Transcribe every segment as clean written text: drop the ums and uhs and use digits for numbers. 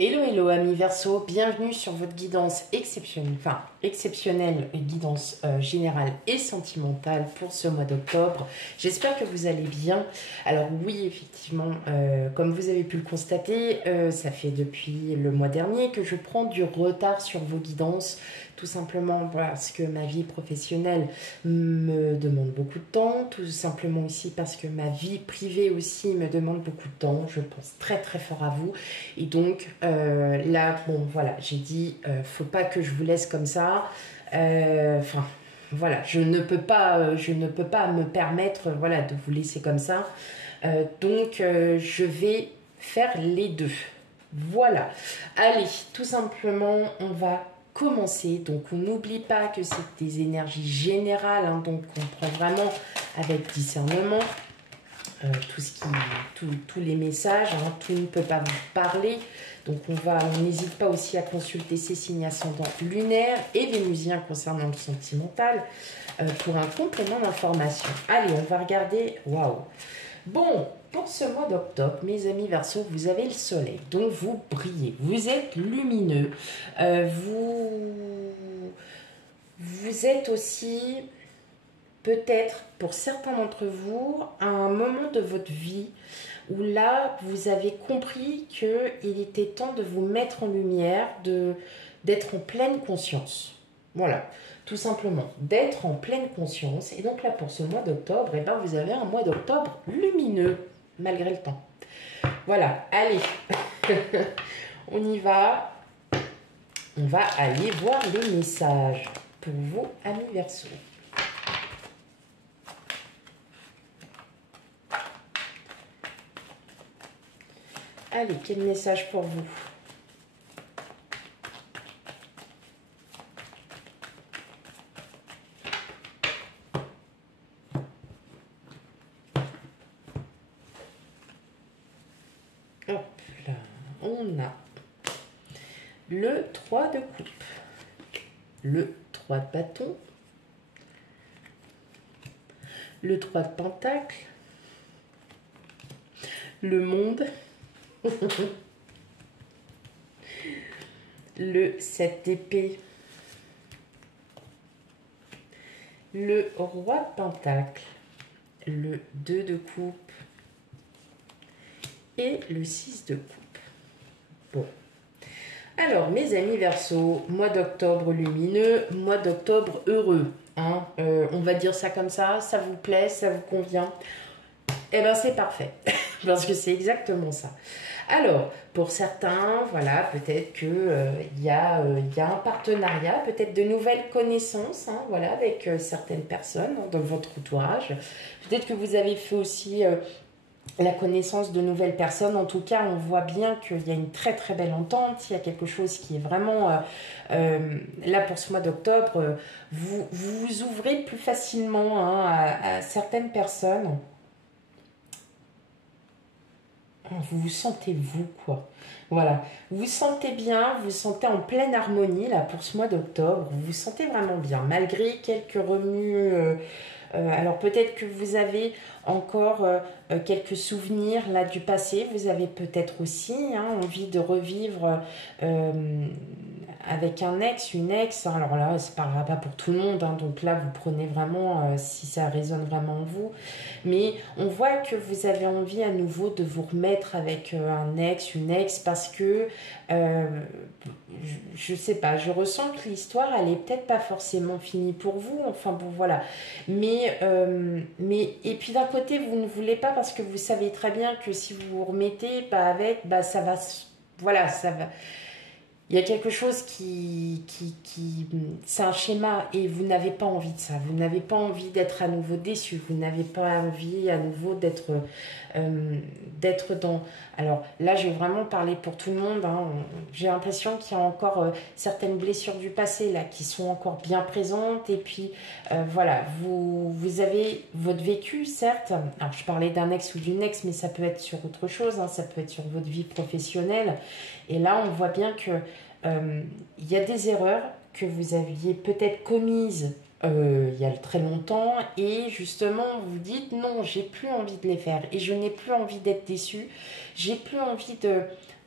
Hello, hello amis Verseau, bienvenue sur votre guidance exceptionnelle guidance générale et sentimentale pour ce mois d'octobre. J'espère que vous allez bien. Alors oui, effectivement, comme vous avez pu le constater, ça fait depuis le mois dernier que je prends du retard sur vos guidances, tout simplement parce que ma vie professionnelle me demande beaucoup de temps, tout simplement aussi parce que ma vie privée aussi me demande beaucoup de temps. Je pense très très fort à vous et donc là, bon voilà, j'ai dit, faut pas que je vous laisse comme ça. Enfin, voilà, je ne peux pas me permettre, voilà, de vous laisser comme ça. Donc, je vais faire les deux. Voilà. Allez, tout simplement, on va commencer. Donc, on n'oublie pas que c'est des énergies générales, hein, donc on prend vraiment avec discernement. Tous les messages, hein, tout ne peut pas vous parler. Donc on n'hésite pas aussi à consulter ces signes ascendants lunaires et vénusiens concernant le sentimental pour un complément d'information. Allez, on va regarder. Waouh! Bon, pour ce mois d'octobre, mes amis Verseaux, vous avez le soleil, donc vous brillez, vous êtes lumineux, vous êtes aussi peut-être pour certains d'entre vous à un moment de votre vie où là vous avez compris qu'il était temps de vous mettre en lumière, d'être en pleine conscience. Voilà, tout simplement, d'être en pleine conscience. Et donc là pour ce mois d'octobre, eh ben, vous avez un mois d'octobre lumineux malgré le temps. Voilà, allez, on y va. On va aller voir les messages pour vous, amis Verseaux. Allez, quel message pour vous? Hop là, on a le 3 de coupe, le 3 de bâton, le 3 de pentacle, le monde, le 7 d'épée, le roi de pentacle, le 2 de coupe et le 6 de coupe. Bon. Alors, mes amis Verseaux, mois d'octobre lumineux, mois d'octobre heureux. Hein, on va dire ça comme ça vous plaît, ça vous convient? Eh bien, c'est parfait, parce que c'est exactement ça. Alors, pour certains, voilà, peut-être qu'il y a un partenariat, peut-être de nouvelles connaissances, hein, voilà, avec certaines personnes hein, dans votre entourage. Peut-être que vous avez fait aussi la connaissance de nouvelles personnes. En tout cas, on voit bien qu'il y a une très très belle entente. Il y a quelque chose qui est vraiment là pour ce mois d'octobre. Vous vous ouvrez plus facilement hein, à certaines personnes. Vous vous sentez vous, quoi. Voilà. Vous vous sentez bien, vous vous sentez en pleine harmonie, là, pour ce mois d'octobre. Vous vous sentez vraiment bien, malgré quelques remue. Alors, peut-être que vous avez encore quelques souvenirs, là, du passé. Vous avez peut-être aussi hein, envie de revivre avec un ex, une ex. Alors là, ça ne parlera pas pour tout le monde. Hein, donc là, vous prenez vraiment, si ça résonne vraiment en vous. Mais on voit que vous avez envie à nouveau de vous remettre avec un ex, une ex, parce que je sais pas, je ressens que l'histoire, elle est peut-être pas forcément finie pour vous. Enfin bon, voilà. Mais et puis d'un côté, vous ne voulez pas parce que vous savez très bien que si vous vous remettez avec, ça va, voilà, ça va. Il y a quelque chose c'est un schéma et vous n'avez pas envie de ça. Vous n'avez pas envie d'être à nouveau déçu. Vous n'avez pas envie à nouveau d'être dans... Alors là, je vais vraiment parler pour tout le monde. Hein. J'ai l'impression qu'il y a encore certaines blessures du passé là qui sont encore bien présentes. Et puis voilà, vous avez votre vécu, certes. Alors je parlais d'un ex ou d'une ex, mais ça peut être sur autre chose. Hein. Ça peut être sur votre vie professionnelle. Et là, on voit bien que il y a des erreurs que vous aviez peut-être commises il y a très longtemps et justement vous dites non, j'ai plus envie de les faire et je n'ai plus envie d'être déçue, j'ai plus envie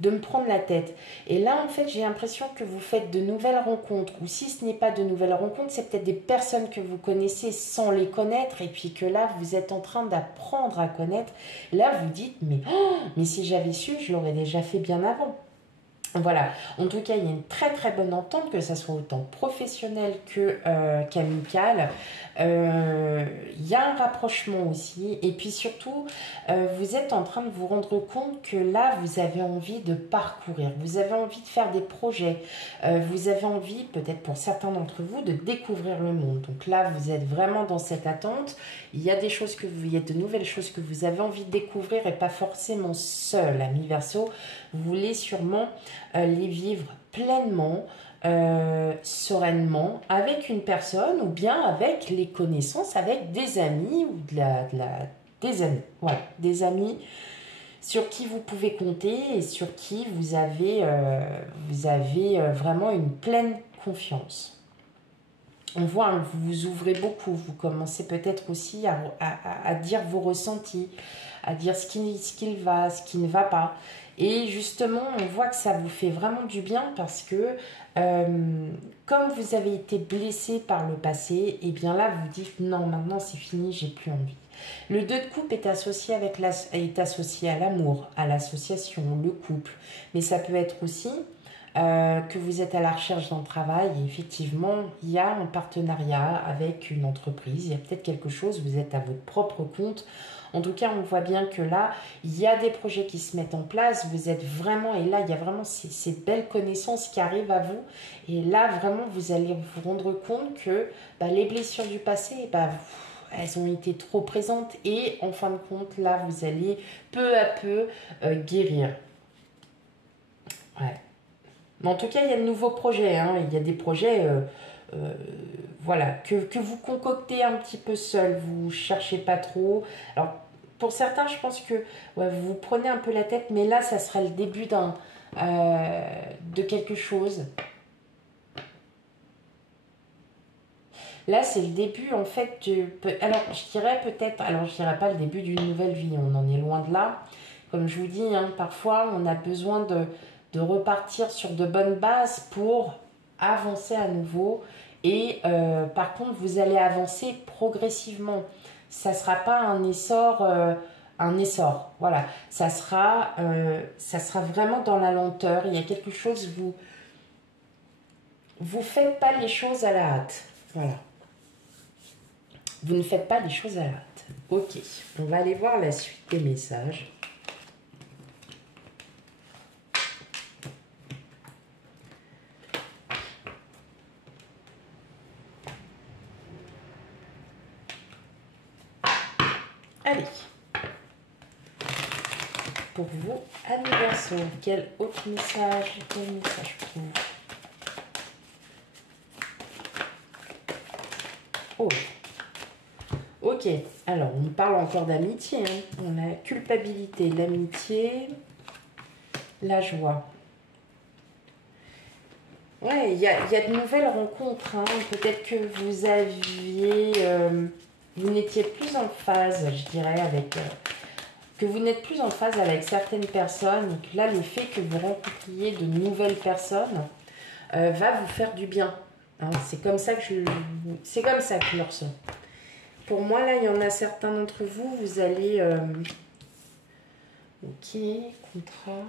de me prendre la tête. Et là, en fait, j'ai l'impression que vous faites de nouvelles rencontres, ou si ce n'est pas de nouvelles rencontres, c'est peut-être des personnes que vous connaissez sans les connaître, et puis que là, vous êtes en train d'apprendre à connaître. Là, vous dites, mais si j'avais su, je l'aurais déjà fait bien avant. Voilà, en tout cas, il y a une très très bonne entente, que ça soit autant professionnel que qu'amical. Il y a un rapprochement aussi, et puis surtout, vous êtes en train de vous rendre compte que là, vous avez envie de parcourir, vous avez envie de faire des projets, vous avez envie, peut-être pour certains d'entre vous, de découvrir le monde. Donc là, vous êtes vraiment dans cette attente. Il y a des choses il y a de nouvelles choses que vous avez envie de découvrir, et pas forcément seul, ami Verseau. Vous voulez sûrement les vivre pleinement, sereinement, avec une personne, ou bien avec les connaissances, avec des amis, ou des amis. Voilà, des amis sur qui vous pouvez compter, et sur qui vous avez vraiment une pleine confiance. On voit, hein, vous vous ouvrez beaucoup, vous commencez peut-être aussi à dire vos ressentis, à dire ce qui va, ce qui ne va pas. Et justement, on voit que ça vous fait vraiment du bien, parce que comme vous avez été blessé par le passé, et bien là, vous dites non, maintenant c'est fini, j'ai plus envie. Le 2 de coupe est associé à l'amour, à l'association, le couple. Mais ça peut être aussi que vous êtes à la recherche d'un travail, et effectivement, il y a un partenariat avec une entreprise, il y a peut-être quelque chose, vous êtes à votre propre compte. En tout cas, on voit bien que là, il y a des projets qui se mettent en place, vous êtes vraiment, et là, il y a vraiment ces belles connaissances qui arrivent à vous, et là, vraiment, vous allez vous rendre compte que les blessures du passé, elles ont été trop présentes, et en fin de compte, là, vous allez peu à peu guérir. Ouais. Mais en tout cas, il y a de nouveaux projets, hein. Il y a des projets voilà, que vous concoctez un petit peu seul, vous ne cherchez pas trop. Alors, pour certains, je pense que vous vous prenez un peu la tête, mais là, ça sera le début de quelque chose. Là, c'est le début, en fait, alors, je dirais peut-être, alors je dirais pas le début d'une nouvelle vie, on en est loin de là. Comme je vous dis, hein, parfois, on a besoin de repartir sur de bonnes bases pour avancer à nouveau. Et par contre, vous allez avancer progressivement. Ça ne sera pas un essor. Voilà, ça sera vraiment dans la lenteur. Il y a quelque chose, vous faites pas les choses à la hâte. Voilà. Vous ne faites pas les choses à la hâte. Ok, on va aller voir la suite des messages. Allez, pour vous, anniversaire, quel autre message, pour vous? Oh, ok, alors on parle encore d'amitié, hein. On a la culpabilité, l'amitié, la joie. Ouais, il y a de nouvelles rencontres, hein. Peut-être que vous aviez... vous n'étiez plus en phase, je dirais, avec... que vous n'êtes plus en phase avec certaines personnes, et que là, le fait que vous rencontriez de nouvelles personnes va vous faire du bien. Hein, c'est comme ça que je le ressens. Pour moi, là, il y en a certains d'entre vous, vous allez... ok, contrat...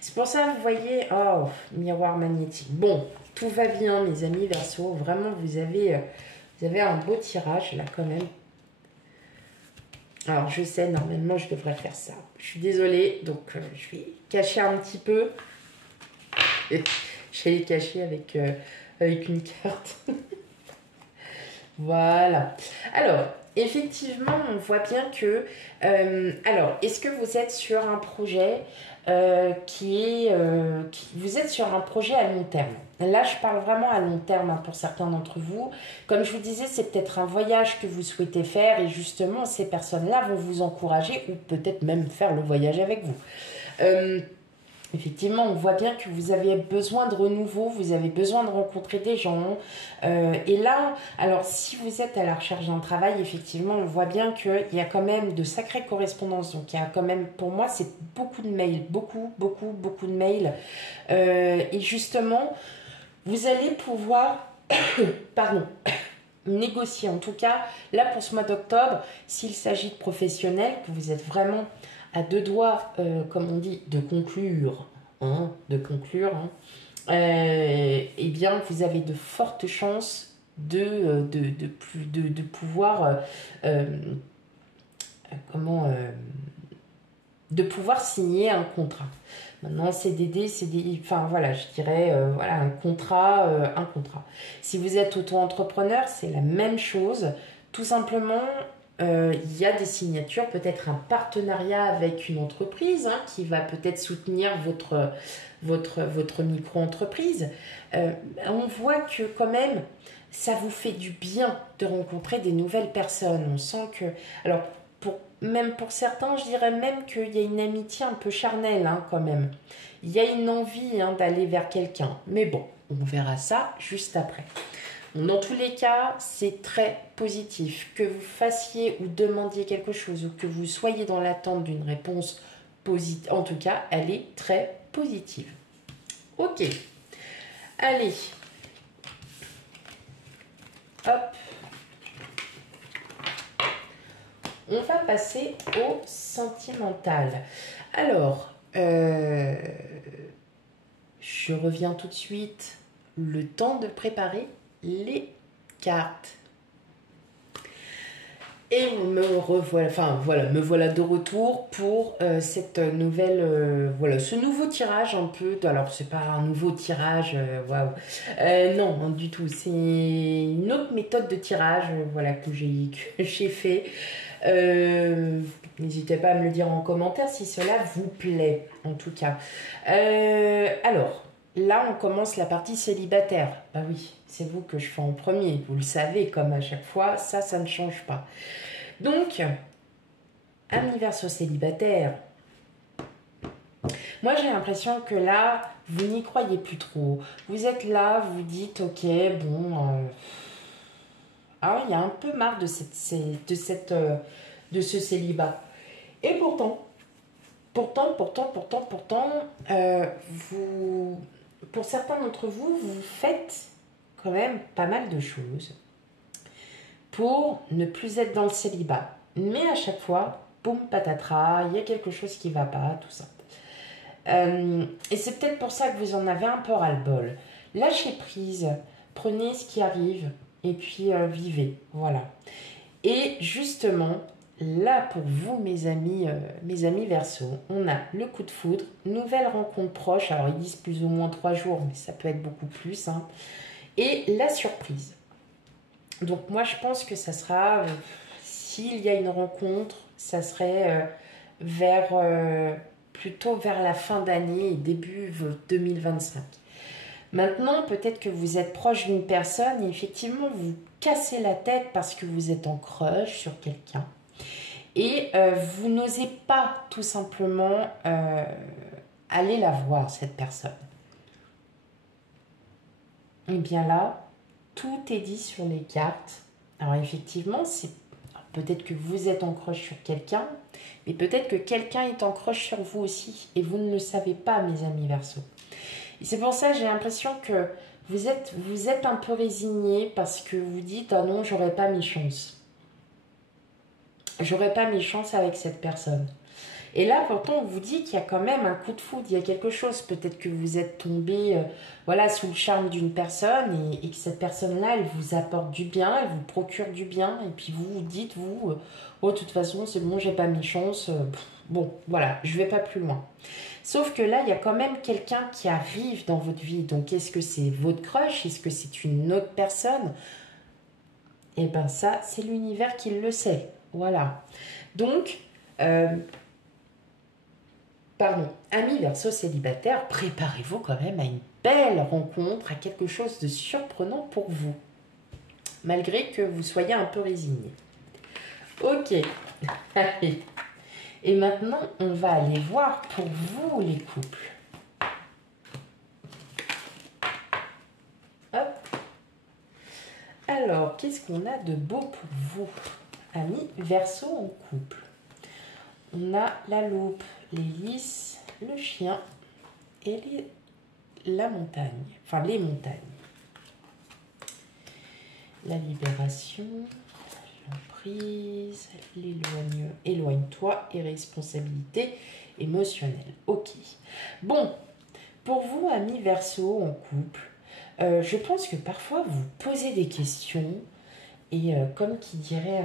C'est pour ça, vous voyez... Oh, miroir magnétique. Bon, tout va bien, mes amis Verseau. Vraiment, vous avez un beau tirage, là, quand même. Alors, je sais, normalement, je devrais faire ça. Je suis désolée, donc je vais cacher un petit peu. Et je vais les cacher avec une carte. Voilà. Alors, effectivement, on voit bien que... alors, est-ce que vous êtes sur un projet vous êtes sur un projet à long terme? Là, je parle vraiment à long terme, hein, pour certains d'entre vous. Comme je vous disais, c'est peut-être un voyage que vous souhaitez faire, et justement, ces personnes-là vont vous encourager, ou peut-être même faire le voyage avec vous. Il Effectivement, on voit bien que vous avez besoin de renouveau, vous avez besoin de rencontrer des gens. Et là, alors si vous êtes à la recherche d'un travail, effectivement, on voit bien qu'il y a quand même de sacrées correspondances. Donc il y a quand même, pour moi, c'est beaucoup de mails, beaucoup de mails. Et justement, vous allez pouvoir, pardon, négocier. En tout cas, là pour ce mois d'octobre, s'il s'agit de professionnels, que vous êtes vraiment à deux doigts, comme on dit, de conclure, hein, eh bien, vous avez de fortes chances de pouvoir, de pouvoir signer un contrat. Maintenant, CDD, CDI, enfin voilà, je dirais, voilà, un contrat. Si vous êtes auto-entrepreneur, c'est la même chose. Tout simplement, il y a des signatures, peut-être un partenariat avec une entreprise hein, qui va peut-être soutenir votre micro-entreprise. On voit que quand même, ça vous fait du bien de rencontrer des nouvelles personnes. On sent que... Alors, même pour certains, je dirais même qu'il y a une amitié un peu charnelle hein, quand même. Il y a une envie hein, d'aller vers quelqu'un. Mais bon, on verra ça juste après. Dans tous les cas, c'est très positif. Que vous fassiez ou demandiez quelque chose ou que vous soyez dans l'attente d'une réponse positive, en tout cas, elle est très positive. Ok. Allez. Hop. On va passer au sentimental. Alors, je reviens tout de suite. Le temps de préparer les cartes. Et me voilà de retour pour cette nouvelle, voilà, ce nouveau tirage un peu. Alors c'est pas un nouveau tirage, waouh, non, hein, du tout. C'est une autre méthode de tirage, voilà, que j'ai fait. N'hésitez pas à me le dire en commentaire si cela vous plaît, en tout cas. Alors. Là, on commence la partie célibataire. Bah oui, c'est vous que je fais en premier. Vous le savez, comme à chaque fois, ça ne change pas. Donc, Amis Verseau célibataire. Moi, j'ai l'impression que là, vous n'y croyez plus trop. Vous êtes là, vous dites, ok, bon... Alors, il y a un peu marre de ce célibat. Et pourtant, pour certains d'entre vous, vous faites quand même pas mal de choses pour ne plus être dans le célibat. Mais à chaque fois, boum, patatras, il y a quelque chose qui ne va pas, tout ça. Et c'est peut-être pour ça que vous en avez un peu ras-le-bol. Lâchez prise, prenez ce qui arrive et puis vivez, voilà. Et justement... Là, pour vous, mes amis Verseau, on a le coup de foudre, nouvelle rencontre proche. Alors, ils disent plus ou moins 3 jours, mais ça peut être beaucoup plus. Hein, et la surprise. Donc, moi, je pense que ça sera, s'il y a une rencontre, ça serait plutôt vers la fin d'année et début 2025. Maintenant, peut-être que vous êtes proche d'une personne et effectivement, vous cassez la tête parce que vous êtes en crush sur quelqu'un. Et vous n'osez pas tout simplement aller la voir, cette personne. Et bien là, tout est dit sur les cartes. Alors effectivement, peut-être que vous êtes en crush sur quelqu'un, mais peut-être que quelqu'un est en crush sur vous aussi. Et vous ne le savez pas, mes amis Verseau. Et c'est pour ça que j'ai l'impression que vous êtes un peu résigné parce que vous dites « Ah non, j'aurais pas mes chances. » J'aurais pas mes chances avec cette personne. Et là, pourtant, on vous dit qu'il y a quand même un coup de foudre, il y a quelque chose. Peut-être que vous êtes tombé voilà, sous le charme d'une personne et que cette personne-là, elle vous apporte du bien, elle vous procure du bien. Et puis vous vous dites, oh, de toute façon, c'est bon, j'ai pas mes chances. Bon, voilà, je vais pas plus loin. Sauf que là, il y a quand même quelqu'un qui arrive dans votre vie. Donc, est-ce que c'est votre crush? Est-ce que c'est une autre personne? Eh bien, ça, c'est l'univers qui le sait. Voilà. Donc, Amis Verseau célibataire, préparez-vous quand même à une belle rencontre, à quelque chose de surprenant pour vous, malgré que vous soyez un peu résigné. Ok. Allez. Et maintenant, on va aller voir pour vous les couples. Alors, qu'est-ce qu'on a de beau pour vous, amis Verseau en couple? On a la loupe, l'hélice, le chien et la montagne. Enfin, les montagnes. La libération, l'emprise, éloigne-toi et responsabilité émotionnelle. Ok. Bon, pour vous, amis Verseau en couple, je pense que parfois vous posez des questions et comme qui dirait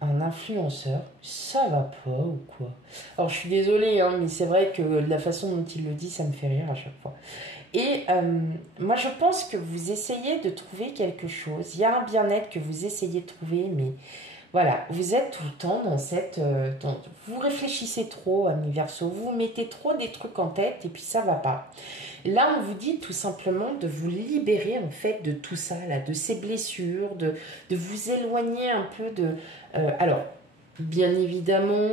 un influenceur, ça va pas ou quoi? Alors je suis désolée, hein, mais c'est vrai que la façon dont il le dit, ça me fait rire à chaque fois. Et moi je pense que vous essayez de trouver quelque chose. Il y a un bien-être que vous essayez de trouver, mais voilà, vous êtes tout le temps dans cette... vous réfléchissez trop, amis Verseau, vous mettez trop des trucs en tête et puis ça va pas. Là, on vous dit tout simplement de vous libérer en fait de tout ça, là, de ces blessures, de vous éloigner un peu de... alors, bien évidemment,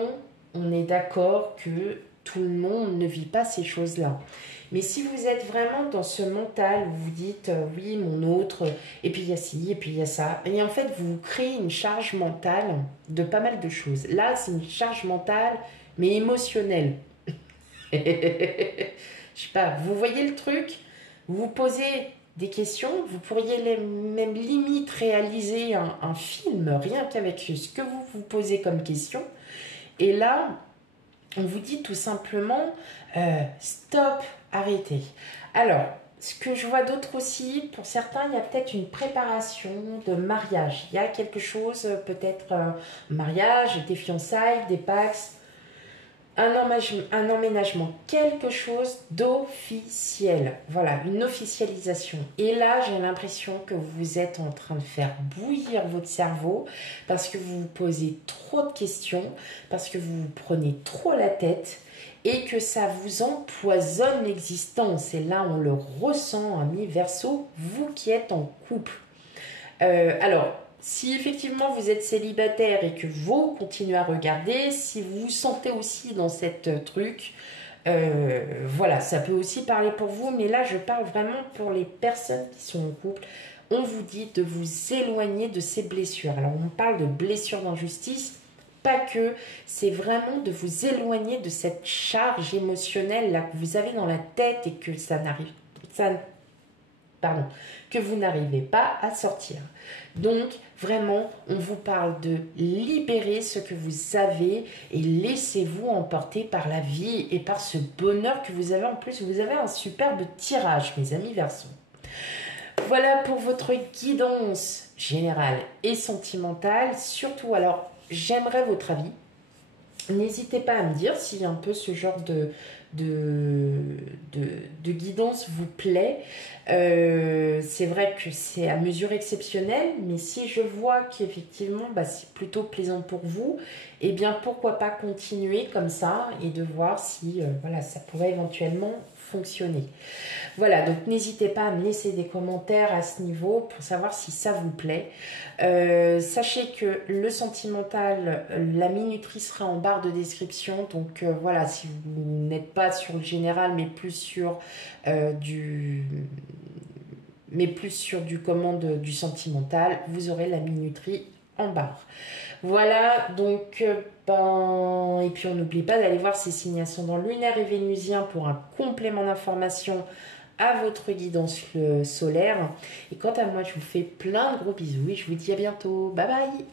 on est d'accord que tout le monde ne vit pas ces choses-là. Mais si vous êtes vraiment dans ce mental où vous dites oui, mon autre, et puis il y a ci, et puis il y a ça, et en fait, vous créez une charge mentale de pas mal de choses. Là, c'est une charge mentale, mais émotionnelle. Je sais pas, vous voyez le truc? Vous vous posez des questions, vous pourriez même limite réaliser un film rien qu'avec ce que vous vous posez comme question. Et là, on vous dit tout simplement stop, arrêtez. Alors, ce que je vois d'autre aussi, pour certains, il y a peut-être une préparation de mariage. Il y a quelque chose, peut-être mariage, des fiançailles, des pax, un emménagement, quelque chose d'officiel. Voilà, une officialisation. Et là, j'ai l'impression que vous êtes en train de faire bouillir votre cerveau parce que vous vous posez trop de questions, parce que vous vous prenez trop la tête et que ça vous empoisonne l'existence. Et là, on le ressent, ami Verseau, vous qui êtes en couple. Alors, si effectivement vous êtes célibataire et que vous continuez à regarder, si vous vous sentez aussi dans cette truc, voilà, ça peut aussi parler pour vous, mais là je parle vraiment pour les personnes qui sont en couple. On vous dit de vous éloigner de ces blessures. Alors on parle de blessures d'injustice, pas que, c'est vraiment de vous éloigner de cette charge émotionnelle là que vous avez dans la tête et que que vous n'arrivez pas à sortir. Donc, vraiment, on vous parle de libérer ce que vous avez et laissez-vous emporter par la vie et par ce bonheur que vous avez. En plus, vous avez un superbe tirage, mes amis Verseau. Voilà pour votre guidance générale et sentimentale. Surtout, alors, j'aimerais votre avis. N'hésitez pas à me dire si un peu ce genre de, de guidance vous plaît. C'est vrai que c'est à mesure exceptionnelle, mais si je vois qu'effectivement c'est plutôt plaisant pour vous, eh bien pourquoi pas continuer comme ça et de voir si voilà, ça pourrait éventuellement fonctionner. Voilà, donc n'hésitez pas à me laisser des commentaires à ce niveau pour savoir si ça vous plaît. Sachez que le sentimental, la minuterie sera en barre de description. Donc voilà, si vous n'êtes pas sur le général, mais plus sur du sentimental, vous aurez la minuterie en barre. Voilà, donc, et puis on n'oublie pas d'aller voir ces signes ascendants lunaire et vénusien pour un complément d'information à votre guidance solaire. Et quant à moi, je vous fais plein de gros bisous et je vous dis à bientôt. Bye bye!